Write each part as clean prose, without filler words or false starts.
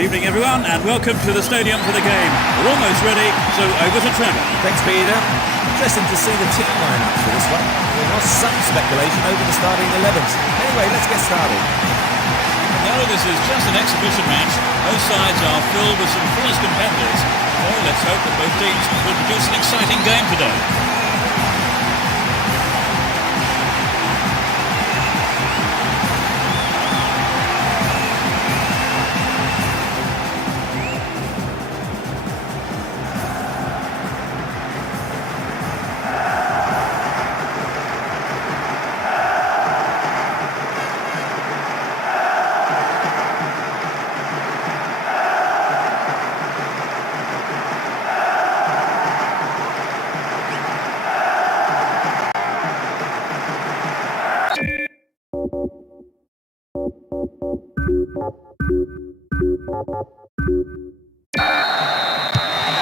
Good evening everyone and welcome to the stadium for the game. We're almost ready, so over to Trevor. Thanks Peter. Interesting to see the team line-up for this one. There was some speculation over the starting 11s. Anyway, let's get started. No, this is just an exhibition match. Both sides are filled with some fierce competitors. So let's hope that both teams will produce an exciting game today.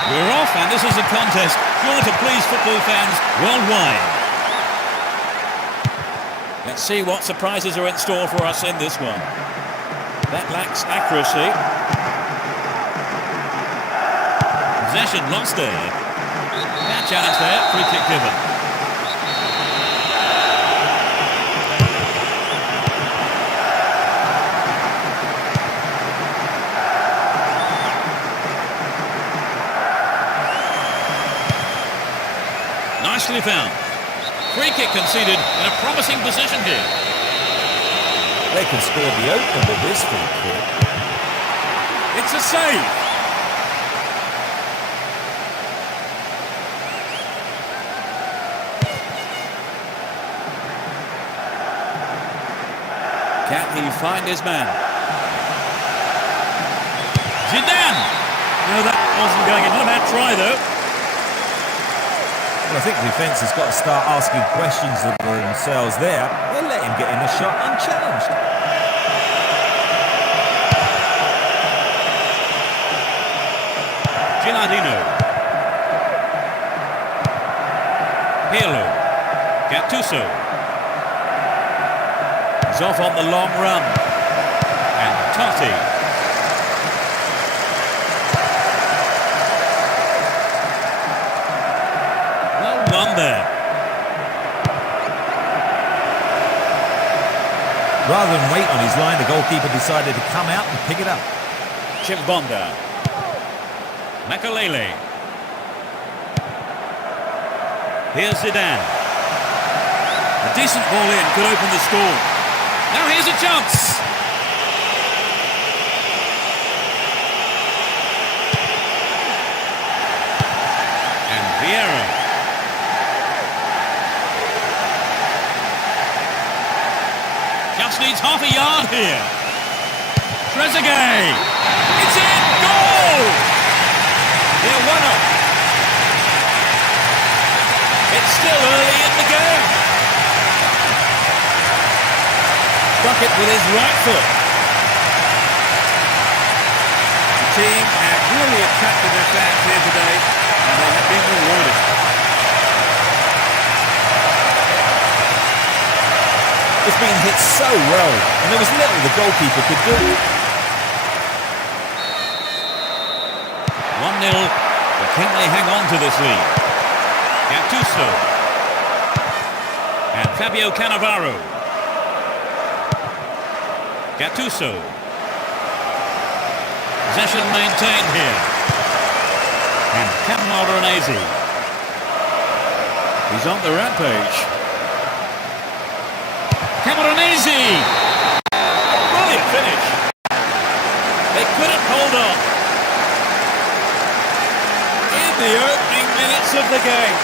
We're off, and this is a contest sure to please football fans worldwide. Let's see what surprises are in store for us in this one. That lacks accuracy. Possession lost there. That challenge there, free kick given. Nicely found. Free kick conceded in a promising position here. They can score the opener with this free kick. It's a save. Can he find his man? Zidane! No, that wasn't going in. Not a bad try, though. Well, I think the defence has got to start asking questions of themselves there. They let him get in the shot unchallenged. Gilardino. Pirlo. Gattuso. He's off on the long run. And Totti. Well done there. Rather than wait on his line, the goalkeeper decided to come out and pick it up. Chimbonda. Makalele. Here's Zidane. A decent ball in could open the score. Now here's a chance. And Vieira. Just needs half a yard here. Trezeguet. It's in. Goal! They're 1-up. It's still early in the game. Struck it with his right foot. The team have really attracted their fans here today, and they have been rewarded. It's been hit so well, and there was little the goalkeeper could do. 1-0, but can they hang on to this lead? Gattuso. And Fabio Cannavaro. Gattuso. Possession maintained here. And Camoranesi. He's on the rampage. Camoranesi! Brilliant finish. They couldn't hold on. In the opening minutes of the game.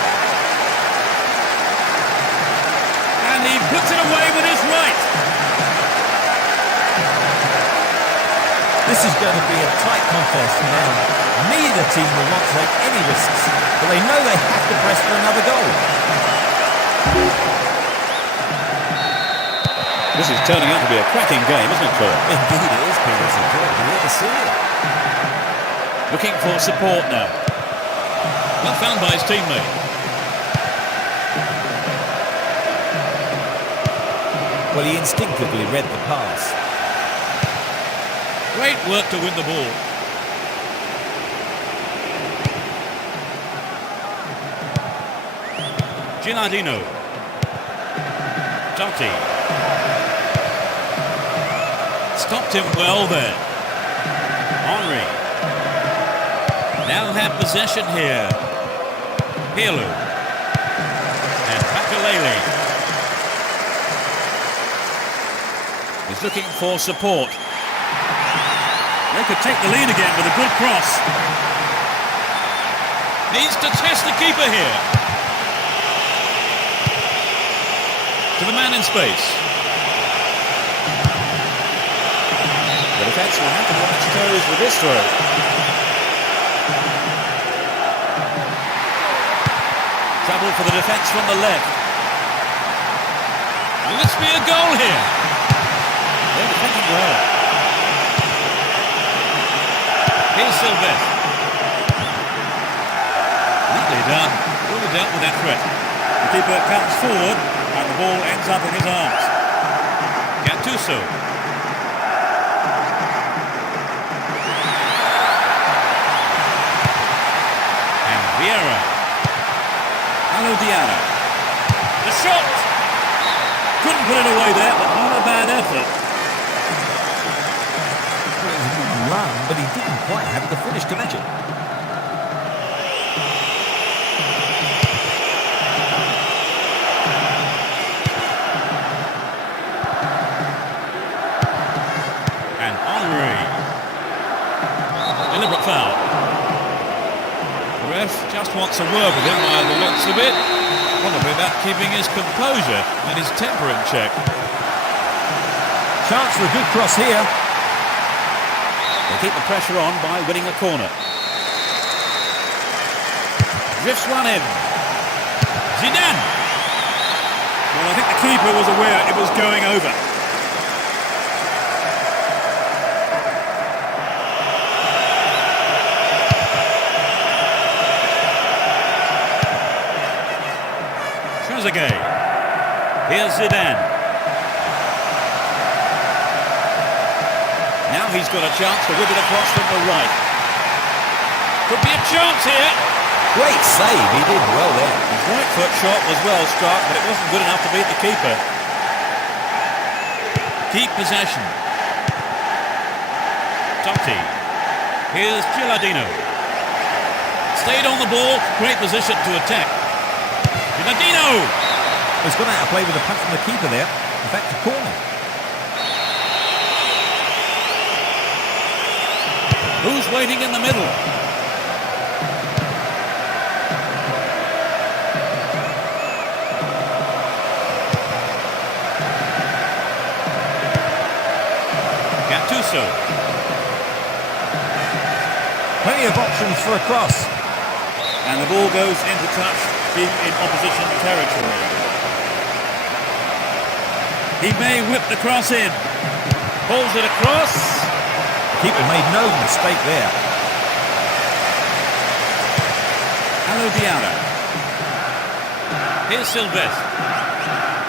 And he puts it away with his right. This is going to be a tight contest now. Neither team will want to take any risks, but they know they have to press for another goal. This is turning out to be a cracking game, isn't it, Paul? Indeed it is, Peter. It's enjoyable here to see it. Looking for support now. Well found by his teammate. Well, he instinctively read the pass. Great work to win the ball. Gilardino. Totti. Stopped him well there. Henry. Now have possession here. Pirlo. And Makalele. He's looking for support. They could take the lead again with a good cross. Needs to test the keeper here. To the man in space. The defence will have to watch its toes with this throw. Trouble for the defence from the left. Will this be a goal here? They're defending well. Here's Silvestre. done. Fully dealt with that threat. The keeper comes forward and the ball ends up in his arms. Gattuso. And Vieira. Diana. The shot! Couldn't put it away there, but not a bad effort. Well, it was a good run, but he didn't quite have the finish to match it. And Henry. Deliberate foul. The ref just wants a word with him by the looks of it. Probably about keeping his composure and his temper in check. Chance for a good cross here. They keep the pressure on by winning a corner. Drifts one in. Zidane. Well, I think the keeper was aware it was going over. Again. Here's Zidane. Now he's got a chance to whip it across from the right. Could be a chance here. Great save, he did well there. His right foot shot was well struck, but it wasn't good enough to beat the keeper. Keep possession. Totti. Here's Gilardino. Stayed on the ball, great position to attack. Gilardino! He's gone out of play with a punt from the keeper there. In fact, a corner. Who's waiting in the middle? Gattuso. Plenty of options for a cross. And the ball goes into touch, being in opposition territory. He may whip the cross in. Pulls it across. The keeper made no mistake there. Diana. Here's Silvestre.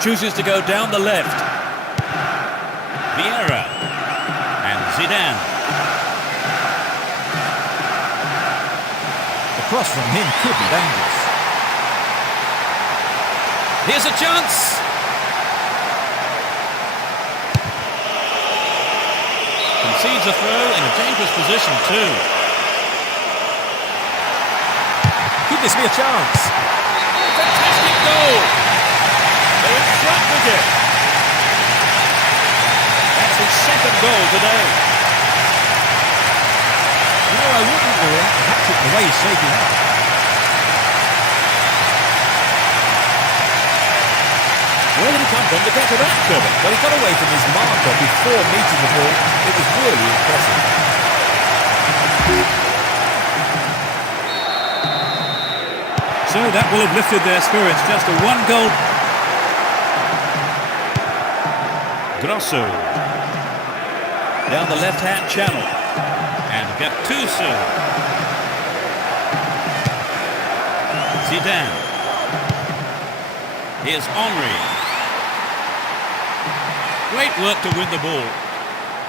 Chooses to go down the left. Vieira. And Zidane. The cross from him could be dangerous. Here's a chance. Concedes a throw in a dangerous position too. Could this be a chance? Fantastic goal! They're in front with it. That's his second goal today. You know, I wouldn't rule out the hat-trick the way he's shaping up. Where did he come from to get to that, Trevor? Well, he got away from his marker before meeting the ball. It was really impressive. So that will have lifted their spirits. Just a one-goal. Grosso. Down the left-hand channel. And Gattuso. Zidane. Here's Henry. Great work to win the ball.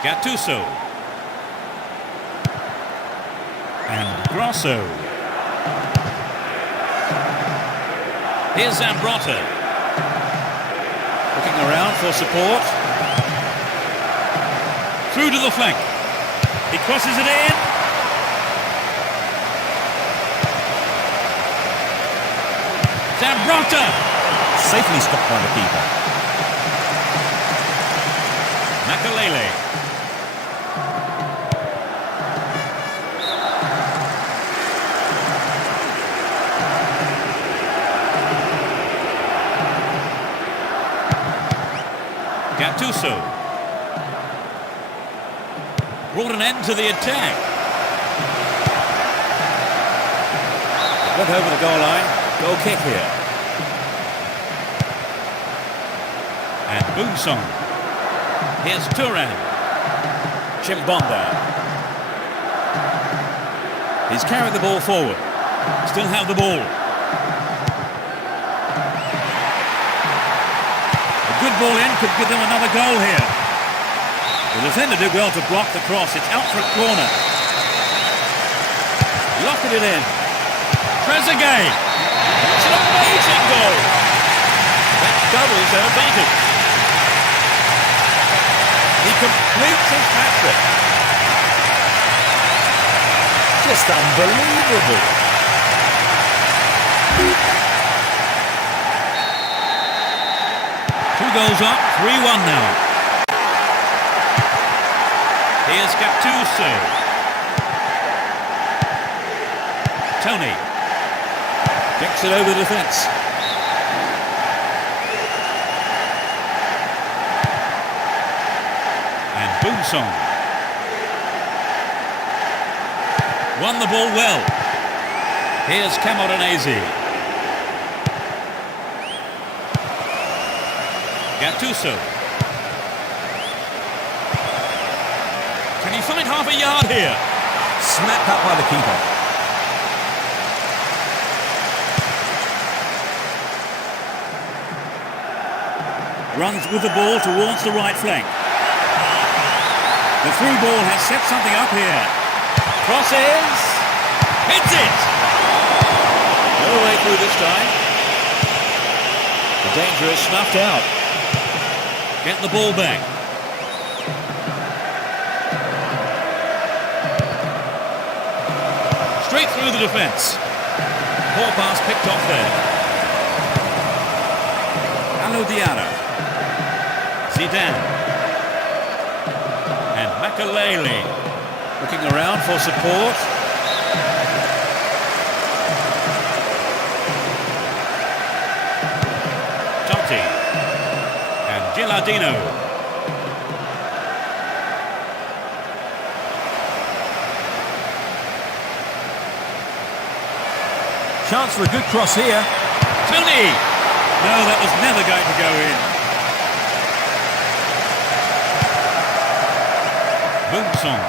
Gattuso. And Grosso. Here's Zambrotta. Looking around for support. Through to the flank. He crosses it in. Zambrotta. Safely stopped by the keeper. Makalele. Gattuso. Brought an end to the attack. Went over the goal line. Goal kick here. And Boomsong. Here's Turan. Chimbonda. He's carried the ball forward. Still have the ball. ball in could give them another goal here. The defender did well to block the cross. It's out for a corner. Locking it in. Trezeguet. It's an amazing goal. That doubles their advantage. He completes his hat-trick. Just unbelievable. Two goals up, 3-1 now. Here's Gattuso. Tony. Kicks it over the defence. And Boomsong. Won the ball well. Here's Camoranesi. Gattuso. Can he find half a yard here? Snapped up by the keeper. Runs with the ball towards the right flank. The through ball has set something up here. Crosses. Hits it! No way through this time. The danger is snuffed out. Get the ball back. Straight through the defence. Poor pass picked off there. Alou Diarra. Zidane. And Makelele. Looking around for support. Totti. And Gilardino. Chance for a good cross here. Tony! No, that was never going to go in. Boomsong.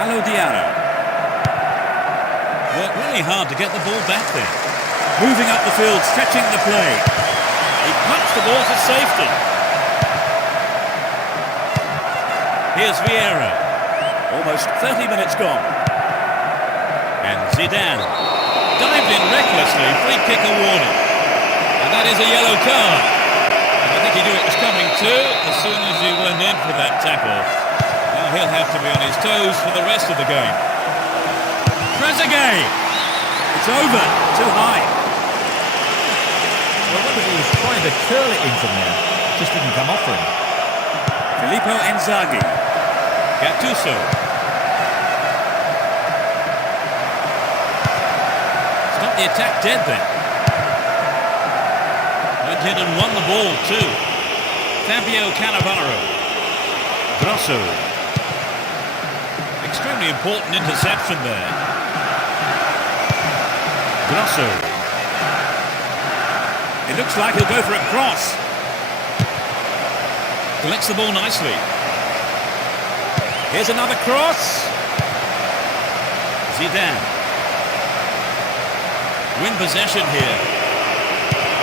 Alou Diarra. Worked really hard to get the ball back there. Moving up the field, stretching the play. He punched the ball for safety. Here's Vieira. Almost 30 minutes gone. And Zidane. Dived in recklessly, free kick awarded. And that is a yellow card. And I think he knew it was coming too as soon as he went in for that tackle. Now he'll have to be on his toes for the rest of the game. Trezeguet! It's over, too high. I wonder if he was trying to curl it in from there. Just didn't come off for him. Filippo Inzaghi. Gattuso. Stop the attack dead then. Went in and won the ball too. Fabio Cannavaro. Grosso. Extremely important interception there. Grosso. It looks like he'll go for a cross. Collects the ball nicely. Here's another cross. Zidane. Win possession here.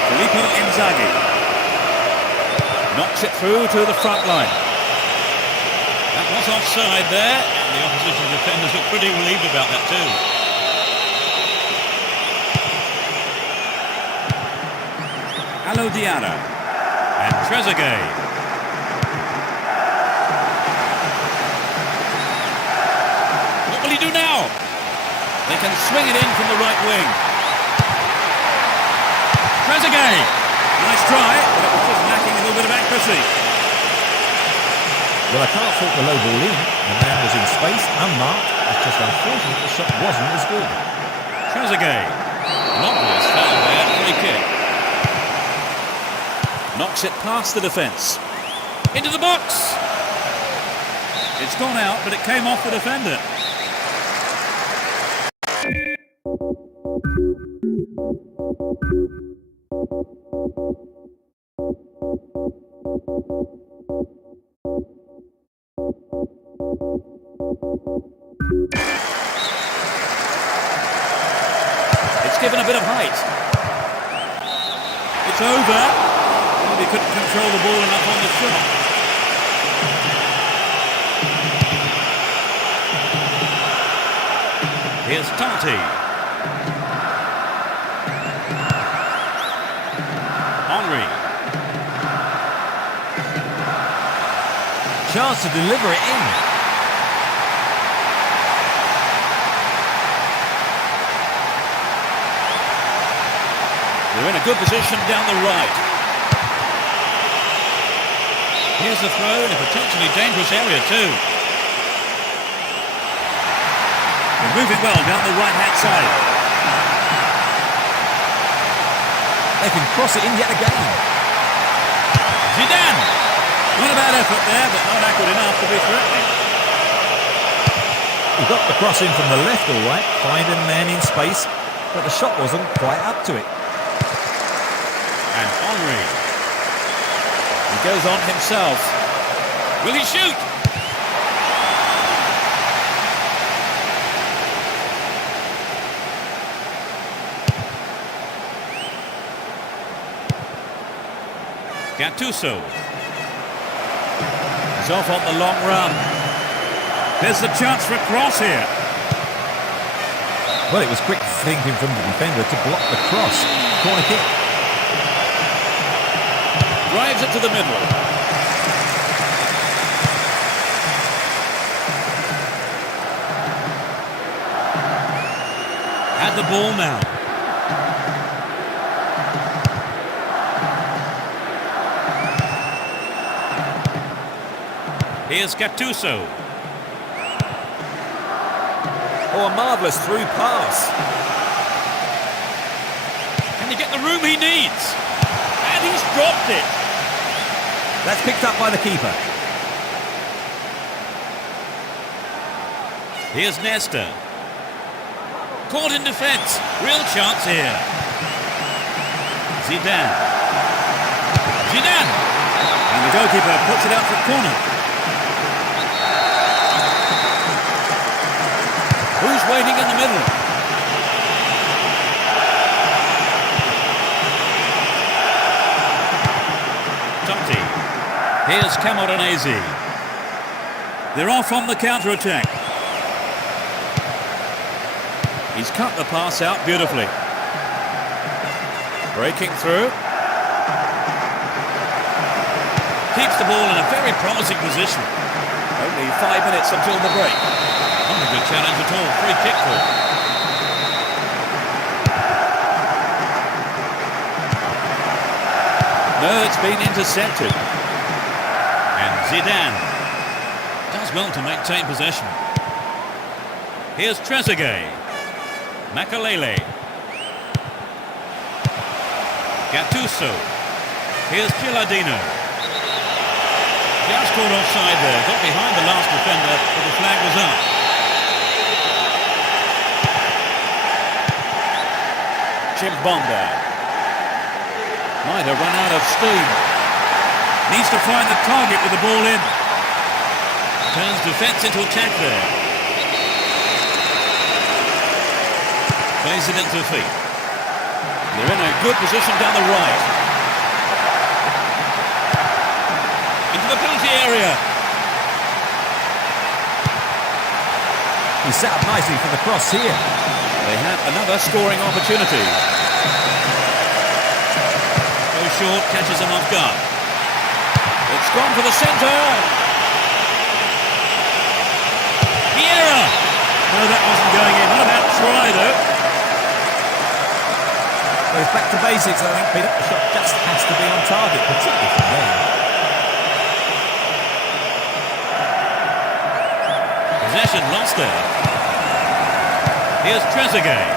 Filippo Inzaghi. Knocks it through to the front line. That was offside there. And the opposition defenders look pretty relieved about that too. Alou Diarra. And Trezeguet. What will he do now? They can swing it in from the right wing. Trezeguet. Nice try, but it was just lacking a little bit of accuracy. Well, I can't fault the low ball in. The man was in space, unmarked. It's just unfortunate the shot wasn't as good. Trezeguet. An obvious foul there, free kick. Knocks it past the defence. Into the box. It's gone out, but it came off the defender. It's given a bit of height. It's It's over. Maybe couldn't control the ball enough on the shot. Here's Sorti. Henry. Chance to deliver it in. They're in a good position down the right. Here's the throw in a potentially dangerous area too. They're moving well down the right-hand side. They can cross it in yet again. Zidane! Not a bad effort there, but not accurate enough to be threatening. He got the cross in from the left all right, finding a man in space, but the shot wasn't quite up to it. And Henry. He goes on himself. Will he shoot? Gattuso. He's off on the long run. There's the chance for a cross here. Well, it was quick thinking from the defender to block the cross. Corner kick. Drives it to the middle. Had the ball now. Here's Gattuso. Oh, a marvellous through pass. Can he get the room he needs? And he's dropped it. That's picked up by the keeper. Here's Nesta. Caught in defence. Real chance here. Zidane. Zidane. And the goalkeeper puts it out for corner. Who's waiting in the middle? Sorti. Here's Camoranesi. They're off on the counter-attack. He's cut the pass out beautifully. Breaking through. Keeps the ball in a very promising position. Only 5 minutes until the break. Not a good challenge at all. Free kick ball. No, it's been intercepted. And Zidane does well to maintain possession. Here's Trezeguet. Makalele. Gattuso. Here's Gilardino. Just caught offside there. Got behind the last defender, but the flag was up. Chimbonda. Might have run out of steam. Needs to find the target with the ball in. Turns defence into attack there. Plays it into feet. They're in a good position down the right. Into the penalty area. He set up nicely for the cross here. They had another scoring opportunity. So short, catches them off guard. It's gone for the centre. Vieira. No, that wasn't going in. Not a bad try, though. Well, it's back to basics, I think, Peter. The shot just has to be on target, particularly from there. Possession lost there. Here's Trezeguet.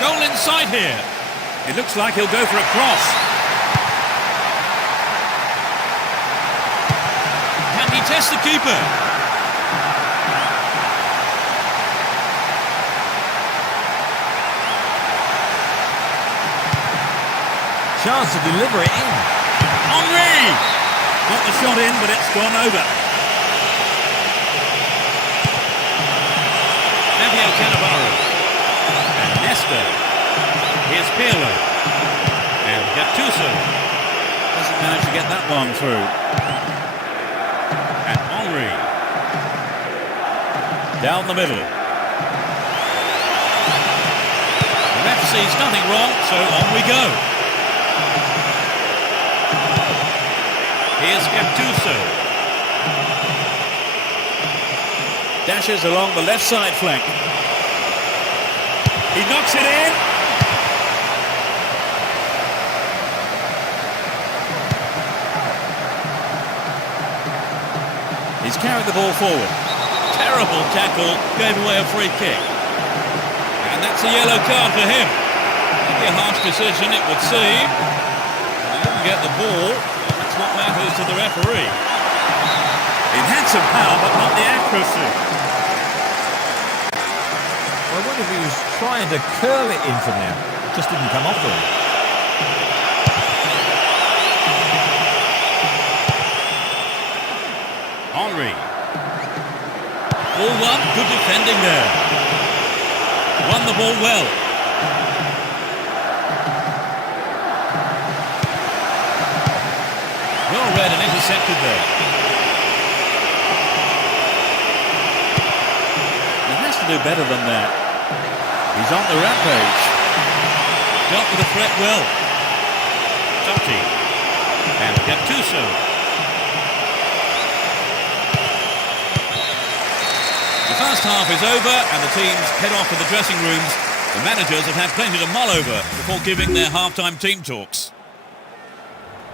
Goal inside here. It looks like he'll go for a cross. Can he test the keeper? Chance to deliver it in. Henry! Got the shot in, but it's gone over. Fabio Cannavaro. And Nesta. Here's Pirlo. And Gattuso. Doesn't manage to get that one through. And Henry. Down the middle. The ref sees nothing wrong, so on we go. Here's Gattuso. Dashes along the left side flank. He knocks it in. He's carried the ball forward. Terrible tackle, gave away a free kick. And that's a yellow card for him. Maybe a harsh decision, it would seem. He didn't get the ball, and that's what matters to the referee. It had some power, but not the accuracy. Well, I wonder if he was trying to curl it in from there. It just didn't come off him. Henry. Ball one, good defending there. Won the ball well. Well read and intercepted there. He has to do better than that. He's on the rampage. Dealt with the threat well. Sorti. And Gattuso. The first half is over and the teams head off to the dressing rooms. The managers have had plenty to mull over before giving their half-time team talks.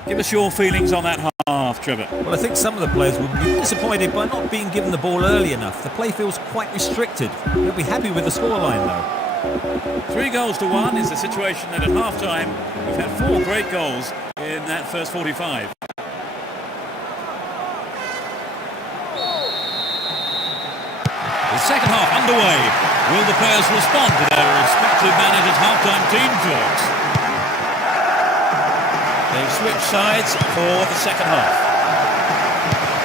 Give us your feelings on that half, Trevor. Well, I think some of the players will be disappointed by not being given the ball early enough. The play feels quite restricted. They'll be happy with the scoreline, though. 3-1 is the situation that at half-time we've had 4 great goals in that first 45. The second half underway. Will the players respond to their respective managers' half-time team talks? They've switched sides for the second half.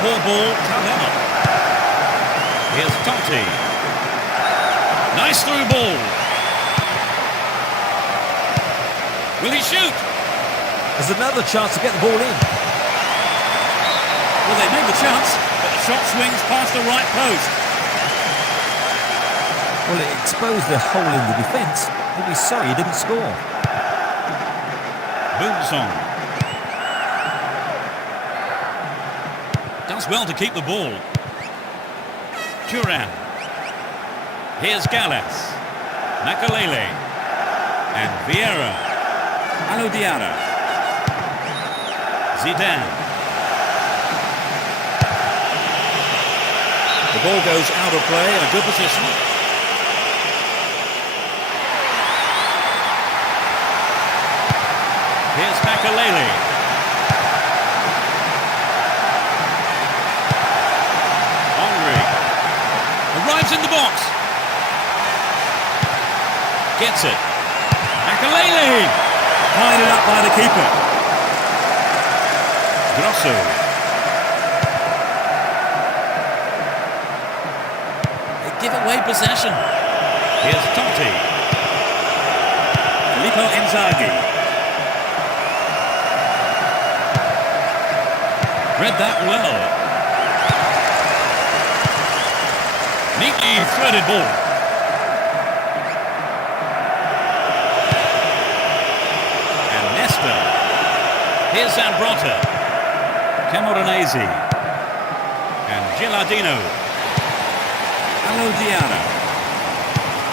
Poor ball, Konami. Here's Totti. Nice through ball. Will he shoot? There's another chance to get the ball in. Well, they made the chance, but the shot swings past the right post. Well, it exposed the hole in the defence. He'll be sorry he didn't score. Boomsong. Does well to keep the ball. Turan. Here's Gallas. Makalele. And Vieira. Alodiara. Zidane. The ball goes out of play in a good position. Here's Makalele. Henry. Arrives in the box. Gets it. Makalele. Tied it up by the keeper. Grosso. They give away possession. Here's Totti. Filippo Inzaghi. Read that well. Neatly threaded ball. And Nesta. Here's Zambrotta. Camoranesi. And Gilardino. Alodiara.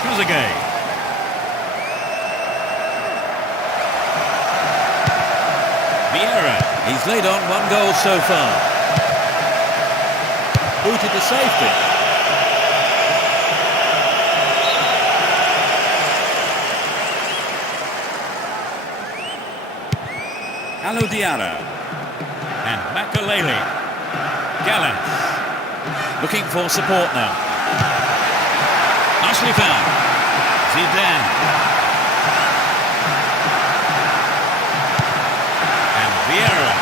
Trezeguet. Vieira. He's laid on 1 goal so far. Booted to safety. Alodiara. And Makalele. Gallas. Looking for support now. Nicely found. Zidane. And Vieira.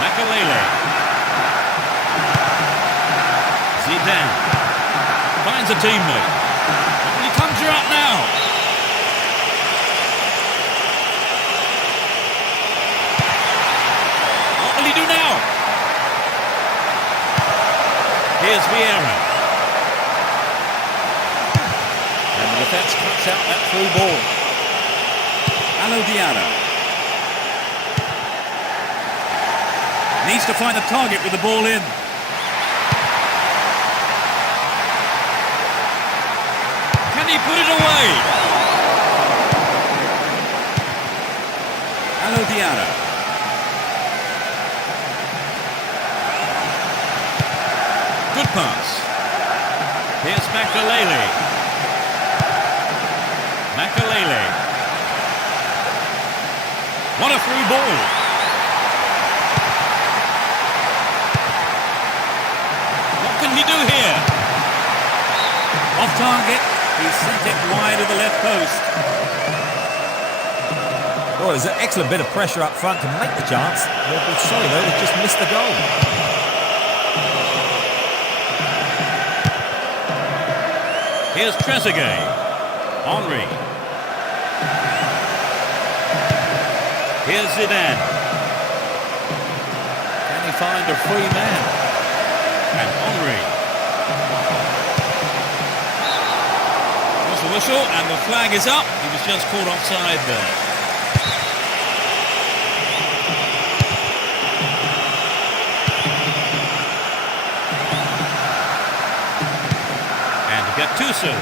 Makalele. Zidane. Finds a teammate. Will he conjure up now? Here's Vieira. And the defence cuts out that through ball. Diarra. Needs to find a target with the ball in. Can he put it away? Diarra. Good pass. Here's Makelele. What a through ball. What can he do here? Off target. He sent it wide of the left post. Oh, there's an excellent bit of pressure up front to make the chance. They'll be sorry though, they've just missed the goal. Here's Trezeguet. Henry. Here's Zidane. Can he find a free man? And Henry. There's the whistle and the flag is up. He was just caught offside there. And Gattuso.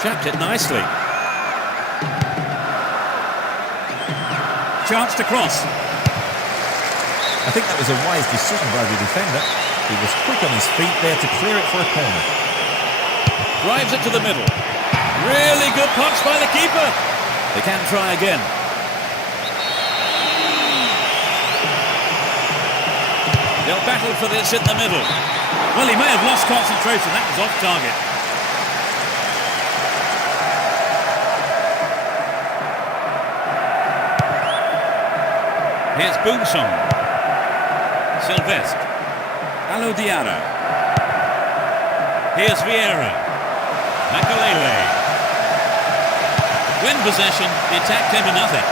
Trapped it nicely. Chance to cross. I think that was a wise decision by the defender. He was quick on his feet there to clear it for a corner. Drives it to the middle. Really good punch by the keeper. They can try again. They'll battle for this in the middle. Well, he may have lost concentration. That was off target. Here's Boomsong. Sylvestre. Diarra. Here's Vieira. Makelele. Win possession, the attack came to nothing.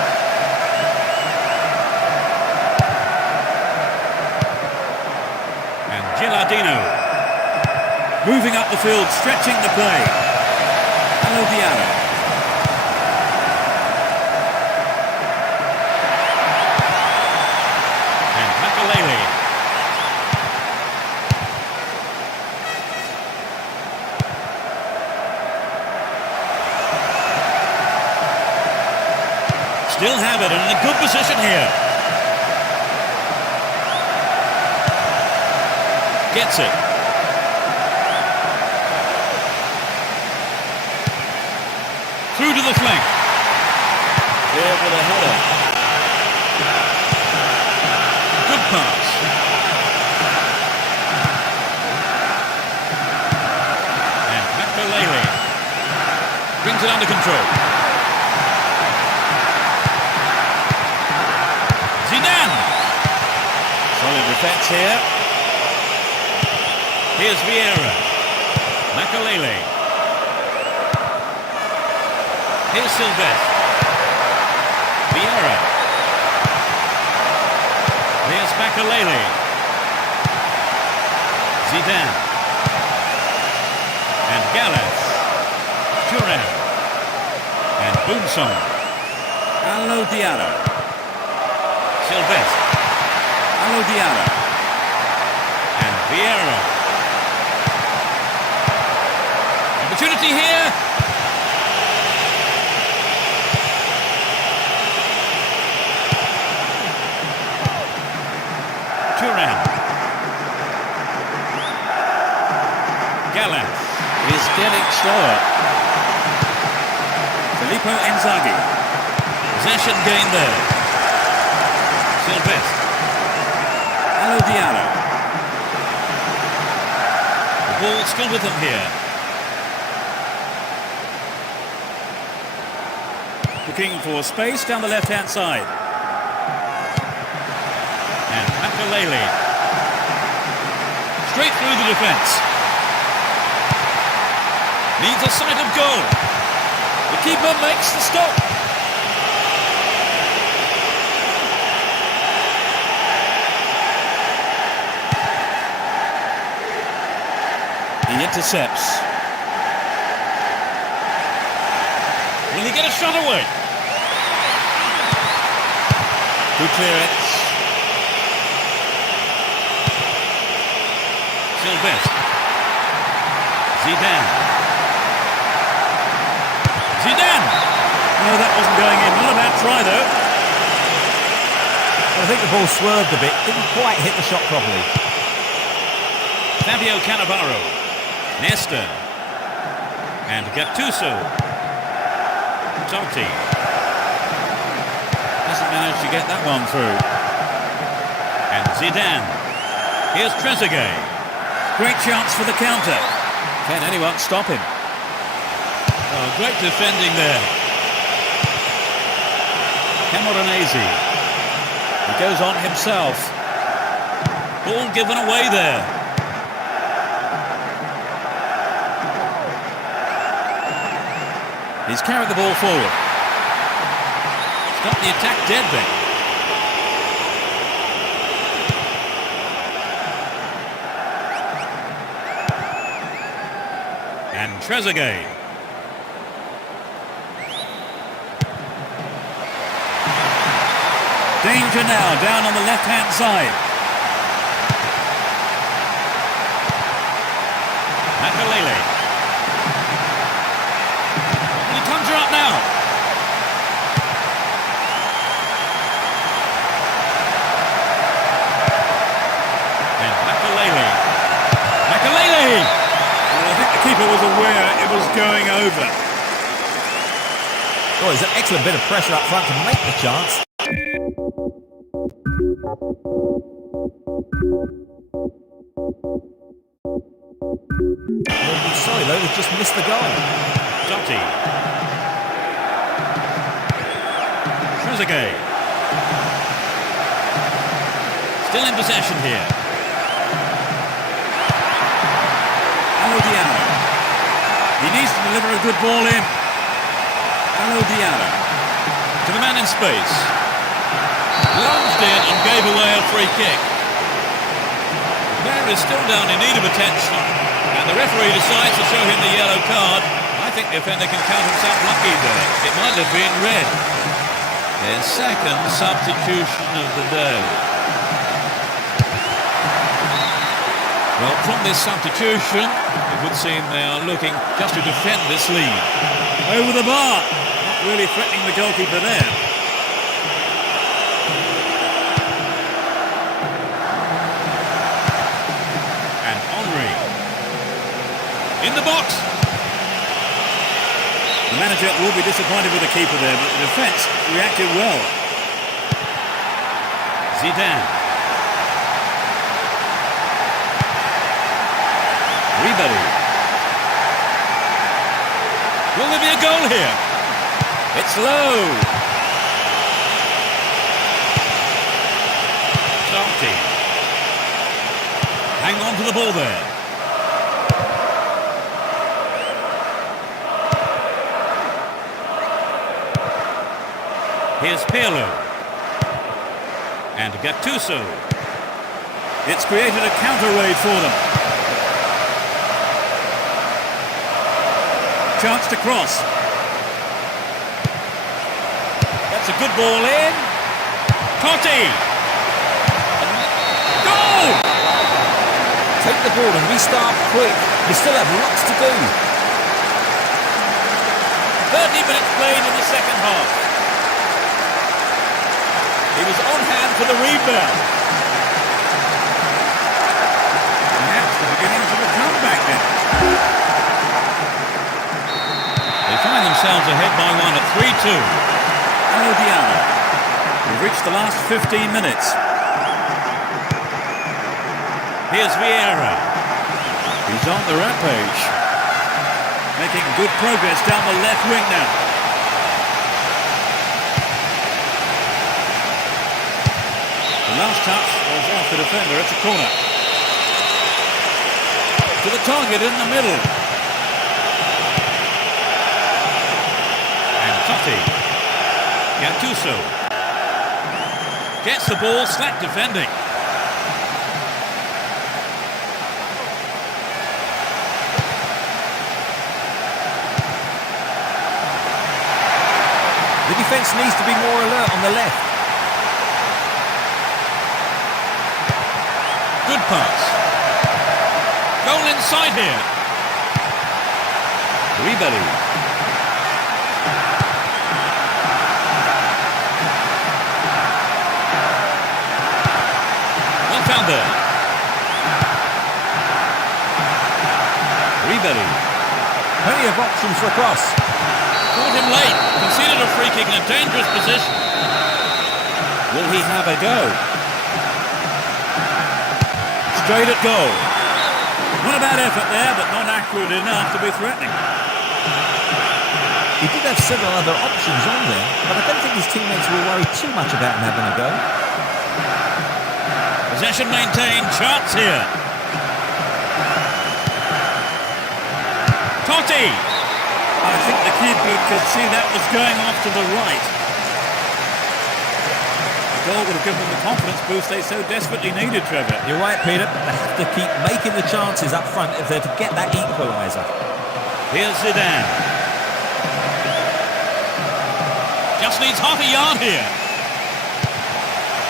And Gilardino. Moving up the field, stretching the play. Diarra. Still have it and in a good position here. Gets it. Through to the flank. There with a header. Good pass. And Makelele brings it under control. Solid defence here. Here's Vieira. Makelele. Here's Sylvestre. Vieira. Here's Makelele. Zidane. And Gallas. Thuram. And Boomsong. Diarra. Sylvestre. Diarra. And Vieira. Opportunity here. Thuram. Gallas is getting slower. Filippo Inzaghi. Possession gained there. Sylvestre. Diarra. The ball still with them here. Looking for space down the left-hand side. And Makelele. Straight through the defence. Needs a sight of goal. The keeper makes the stop. intercepts. Will he get a shot away? Good clearance. Sylvestre. Zidane. Zidane! No, that wasn't going in. Not a bad try, though. I think the ball swerved a bit. Didn't quite hit the shot properly. Fabio Cannavaro. Nesta. And Gattuso. Sorti. Hasn't managed to get that one through. And Zidane. Here's Trezeguet. Great chance for the counter. Can anyone stop him? Oh, great defending there. Camoranesi. He goes on himself. Ball given away there. He's carried the ball forward. Stop the attack dead then. And Trezeguet. Danger now, down on the left-hand side. Makalele. Will he conjure up now? And Makalele. Makalele! Well, I think the keeper was aware it was going over. Oh, there's an excellent bit of pressure up front to make the chance. Sorry though, they've just missed the goal. Sorti. Trezeguet. Still in possession here. Diallo. He needs to deliver a good ball in. Diallo. To the man in space. Lunged in and gave away a free kick. The player is still down in need of attention, and the referee decides to show him the yellow card. I think the offender can count himself lucky there. It might have been red. Their second substitution of the day. Well, from this substitution, it would seem they are looking just to defend this lead. Over the bar. Not really threatening the goalkeeper there. And Henry. In the box. The manager will be disappointed with the keeper there, but the defence reacted well. Zidane. Ribery. Will there be a goal here? It's low. Sorti. Hang on to the ball there. Here's Pirlo. And Gattuso. It's created a counter raid for them. Chance to cross. That's a good ball in. Totti. Goal! Take the ball and restart quick. You still have lots to do. 30 minutes played in the second half. He was on hand for the rebound. Perhaps the beginnings of a comeback then. They find themselves ahead by one at 3-2. Diallo. We've reached the last 15 minutes. Here's Vieira. He's on the rampage. Making good progress down the left wing now. The last touch was off the defender. It's a corner. To the target in the middle. And Totti. Gattuso. Gets the ball, slack defending. defence needs to be more alert on the left. Good pass. Goal inside here. Ribery. Well found there. Ribery. Plenty of options for a cross. Caught him late. Conceded a free kick in a dangerous position. Will he have a go? Straight at goal. Not a bad effort there, but not accurate enough to be threatening. He did have several other options on there, but I don't think his teammates will worry too much about him having a go. Possession maintained. Chance here. Totti. I think the keeper could see that was going off to the right. The goal would have given them the confidence boost they so desperately needed, Trevor. You're right, Peter. They have to keep making the chances up front if they're to get that equaliser. Here's Zidane. Just needs half a yard here.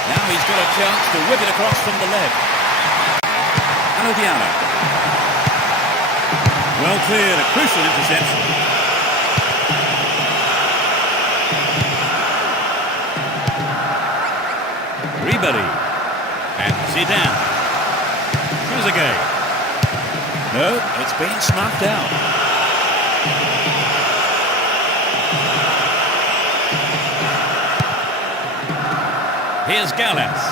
Now he's got a chance to whip it across from the left. Diana. Well cleared, a crucial interception. Ribery. And Zidane. Trezeguet. No, it's been snuffed out. Here's Gallas.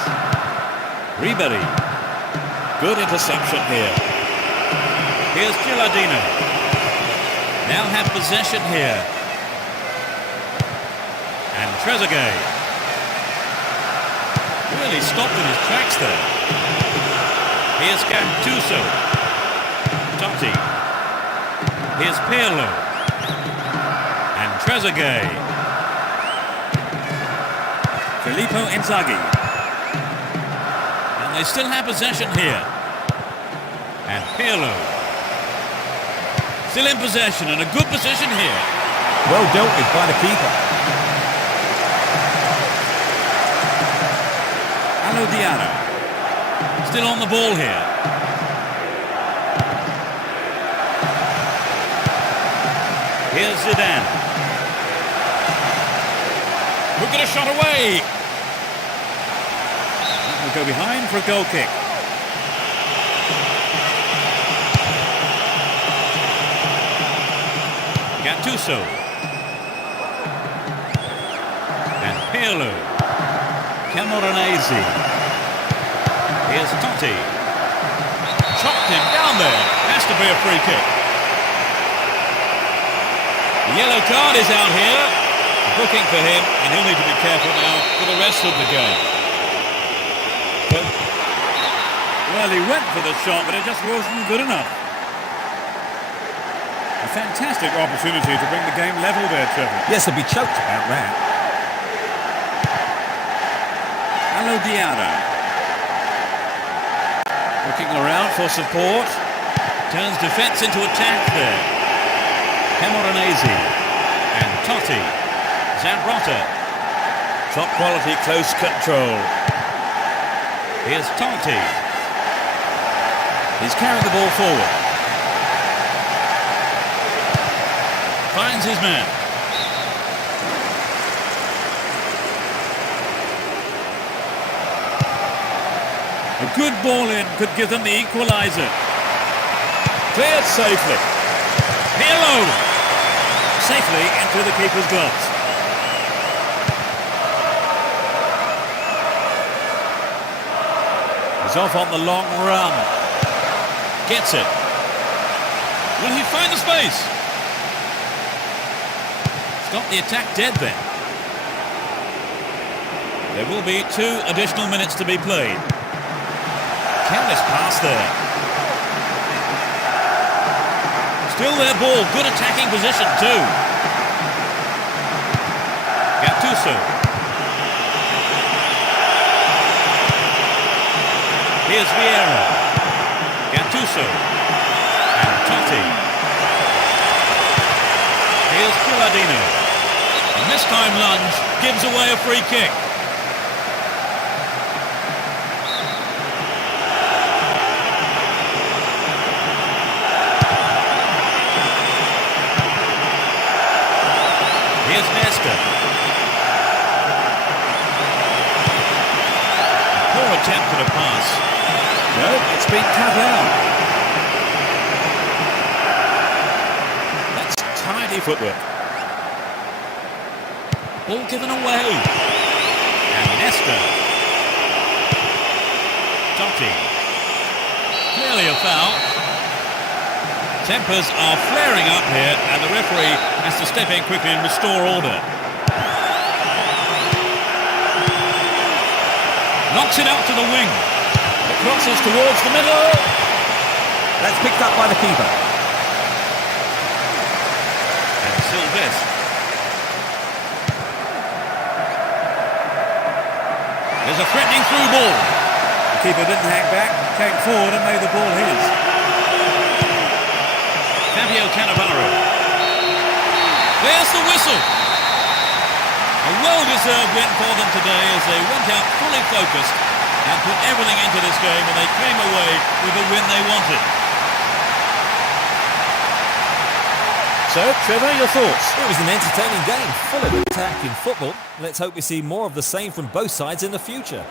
Ribery. Good interception here. Here's Gilardino. Now have possession here. And Trezeguet. Really stopped in his tracks there. Here's Gattuso. Totti. Here's Pirlo. And Trezeguet. Filippo Inzaghi. And they still have possession here. And Pirlo. Still in possession and a good position here. Well dealt with by the keeper. Diana. Still on the ball here. Here's Zidane. Look at a shot away. We'll go behind for a goal kick. Gattuso. And Pirlo. Camoranesi. Here's Totti. Chopped him down there. Has to be a free kick. The yellow card is out here. Booking for him, and he'll need to be careful now for the rest of the game. But, well, he went for the shot, but it just wasn't good enough. A fantastic opportunity to bring the game level there, Trevor. Yes, they'll be choked about that. Diana. Looking around for support. Turns defence into attack there. Camoranesi. And Totti. Zambrotta. Top quality close control. Here's Totti. He's carrying the ball forward. Finds his man. A good ball in could give them the equaliser. Cleared safely. Pirlo. Safely into the keeper's gloves. He's off on the long run. Gets it. Will he find the space? Stop the attack dead then. There will be 2 additional minutes to be played. Careless pass there. Still their ball. Good attacking position too. Gattuso. Here's Vieira. Gattuso. And Totti. Here's Gilardino. And this time lunge gives away a free kick. Here's Nesta. Poor attempt at a pass. No, it's been cut out. That's tidy footwork. Ball given away. And Nesta. Sorti. Clearly a foul. Tempers are flaring up here, and the referee has to step in quickly and restore order. Knocks it out to the wing. It crosses towards the middle. That's picked up by the keeper. And Sylvestre. There's a threatening through ball. The keeper didn't hang back, came forward and made the ball his. Fabio Cannavaro. There's the whistle. A well-deserved win for them today as they went out fully focused and put everything into this game, and they came away with the win they wanted. So, Trevor, your thoughts? It was an entertaining game, full of attack in football. Let's hope we see more of the same from both sides in the future.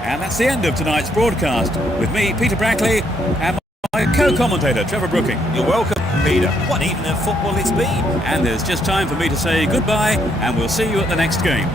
And that's the end of tonight's broadcast, with me, Peter Brackley, and my co-commentator, Trevor Brooking. You're welcome, Peter. What an evening of football it's been. And there's just time for me to say goodbye, and we'll see you at the next game.